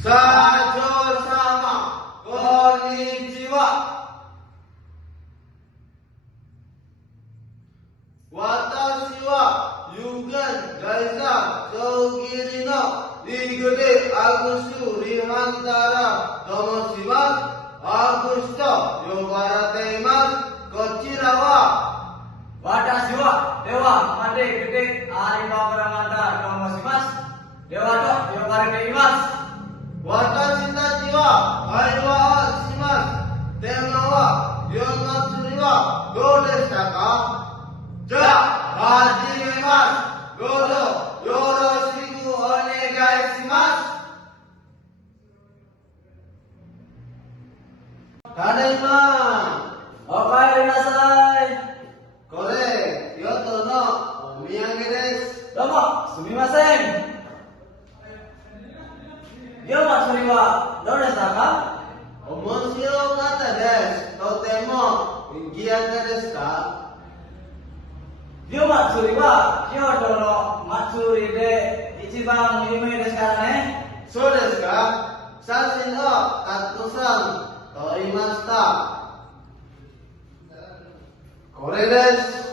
サジョ様、こんにちは。私は유겐갈사저길이너리그대아구슈리한다라토모시마스アグスと呼ばれています。こちらは私はではマデグデアリバブラマンダと申します。ではと呼ばれています。私たちは会話をします。テーマは祇園祭はどうでしたか？じゃあ始めます。どうぞよろしくお願いします。ただいま。おかえりなさい。これ、京都のお土産です。どうもすみません。祇園祭りはどうでしたか？面白かったです。とても賑やかですか？祇園祭りは京都の祭りで一番有名ですからね。そうですか？写真をたくさん撮りました。これです。